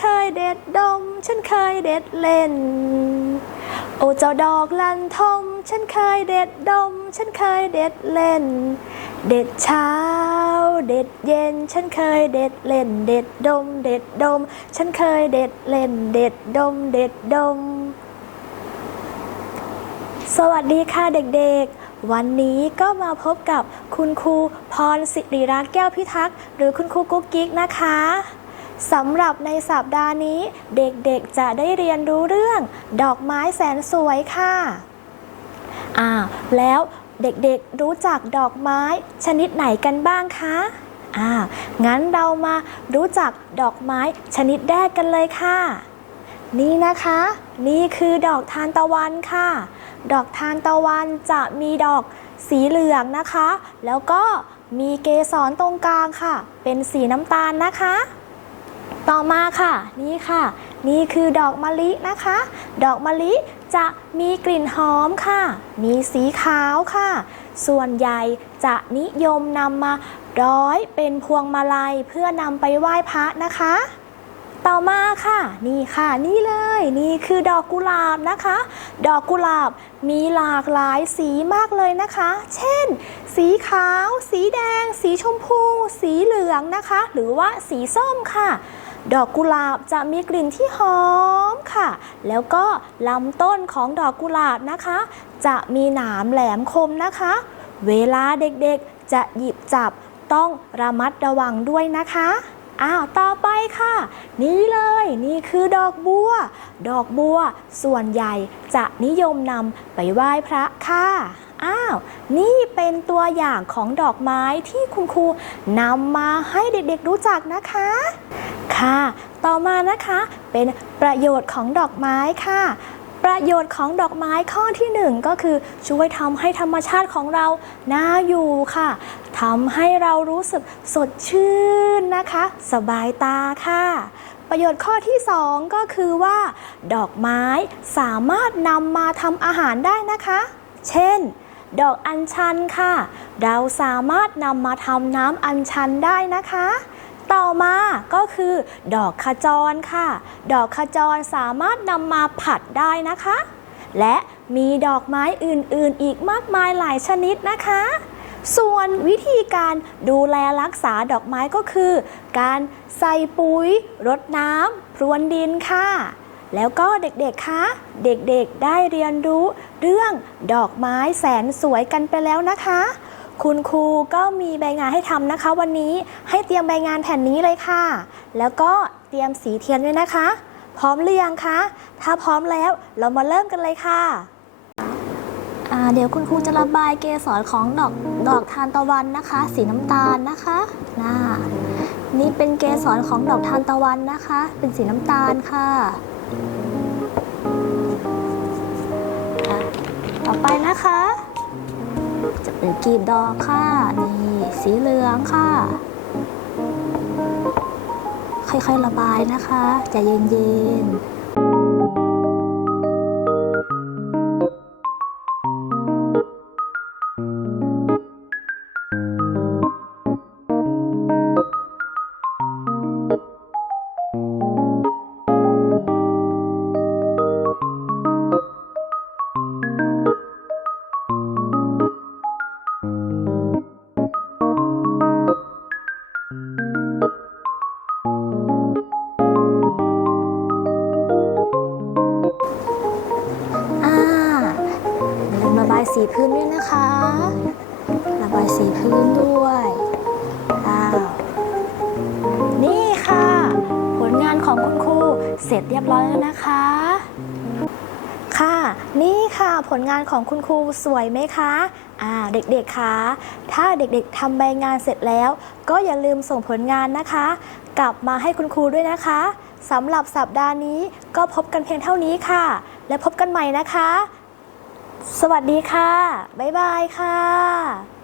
เคยเด็ดดม ฉันเคยเด็ดเล่น โอ้เจ้าดอกลันทม ฉันเคยเด็ดดม ฉันเคยเด็ดเล่น เด็ดเช้า เด็ดเย็น ฉันเคยเด็ดเล่น เด็ดดม เด็ดดม ฉันเคยเด็ดเล่น เด็ดดม เด็ดดม สวัสดีค่ะเด็กๆ วันนี้ก็มาพบกับคุณครูพรสิริรักษ์แก้วพิทักษ์หรือคุณครูกุ๊กกิ๊กนะคะ สำหรับในสัปดาห์นี้เด็กๆจะได้เรียนรู้เรื่อง ดอกไม้แสนสวยค่ะอ้าวแล้วเด็กๆรู้จักดอกไม้ชนิดไหนกันบ้างคะอ่างั้นเรามารู้จักดอกไม้ชนิดแรกกันเลยค่ะ นี่นะคะ นี่คือดอกทานตะวันค่ะ ดอกทานตะวันจะมีดอกสีเหลืองนะคะ แล้วก็มีเกสรตรงกลางค่ะ เป็นสีน้ำตาลนะคะ ต่อมาค่ะ นี่ค่ะ นี่คือดอกมะลินะคะ ดอกมะลิจะมีกลิ่นหอมค่ะ มีสีขาวค่ะ ส่วนใหญ่จะนิยมนำมาร้อยเป็นพวงมาลัยเพื่อนำไปไหว้พระนะคะ ต่อมาค่ะ นี่ค่ะ นี่เลย นี่คือดอกกุหลาบนะคะ ดอกกุหลาบมีหลากหลายสีมากเลยนะคะ เช่น สีขาว สีแดง สีชมพู สีเหลืองนะคะ หรือว่าสีส้มค่ะ ดอกกุหลาบจะมีกลิ่นที่หอมค่ะ แล้วก็ลำต้นของดอกกุหลาบนะคะ จะมีหนามแหลมคมนะคะ เวลาเด็กๆจะหยิบจับต้องระมัดระวังด้วยนะคะอ้าวต่อไปค่ะ นี่เลยนี่คือดอกบัว ดอกบัวส่วนใหญ่จะนิยมนำไปไหว้พระค่ะอ้าว นี่เป็นตัวอย่างของดอกไม้ที่คุณครูนำมาให้เด็กๆรู้จักนะคะ ค่ะ ต่อมานะคะเป็นประโยชน์ของดอกไม้ค่ะ ประโยชน์ของดอกไม้ข้อที่หนึ่งก็คือช่วยทำให้ธรรมชาติของเราน่าอยู่ค่ะทำให้เรารู้สึกสดชื่นนะคะ สบายตาค่ะประโยชน์ข้อที่สองก็คือว่า ดอกไม้สามารถนำมาทำอาหารได้นะคะ เช่น ดอกอัญชันค่ะ เราสามารถนำมาทำน้ำอัญชันได้นะคะ มาก็คือดอกขจรค่ะ ดอกขจรสามารถนำมาผัดได้นะคะ และมีดอกไม้อื่นๆ อีกมากมายหลายชนิดนะคะ ส่วนวิธีการดูแลรักษาดอกไม้ก็คือ การใส่ปุ๋ย รดน้ำพรวนดินค่ะแล้วก็เด็กๆ คะ เด็กๆ ได้เรียนรู้เรื่องดอกไม้แสนสวยกันไปแล้วนะคะ คุณครูก็มีใบงานให้ทำนะคะ วันนี้ให้เตรียมใบงานแผ่นนี้เลยค่ะ แล้วก็เตรียมสีเทียนด้วยนะคะ พร้อมหรือยังคะ ถ้าพร้อมแล้วเรามาเริ่มกันเลยค่ะเดี๋ยวคุณครูจะระบายเกสรของดอกดอกทานตะวันนะคะ สีน้ำตาลนะคะน่านี่เป็นเกสรของดอกทานตะวันนะคะ เป็นสีน้ำตาลค่ะต่อไปนะคะ จะเป็นกีบดอกค่ะนี่สีเหลืองค่ะ ค่อยๆระบายนะคะใจเย็นๆ สีพื้นด้วยนะคะ ระบายสีพื้นด้วยอ้าวนี่ค่ะ ผลงานของคุณครูเสร็จเรียบร้อยแล้วนะคะ ค่ะ นี่ค่ะผลงานของคุณครูสวยไหมคะอ่าเด็กๆคะถ้าเด็กๆทำใบงานเสร็จแล้ว ก็อย่าลืมส่งผลงานนะคะ กลับมาให้คุณครูด้วยนะคะสำหรับสัปดาห์นี้ก็พบกันเพียงเท่านี้ค่ะ และพบกันใหม่นะคะ สวัสดีค่ะ บ๊ายบายค่ะ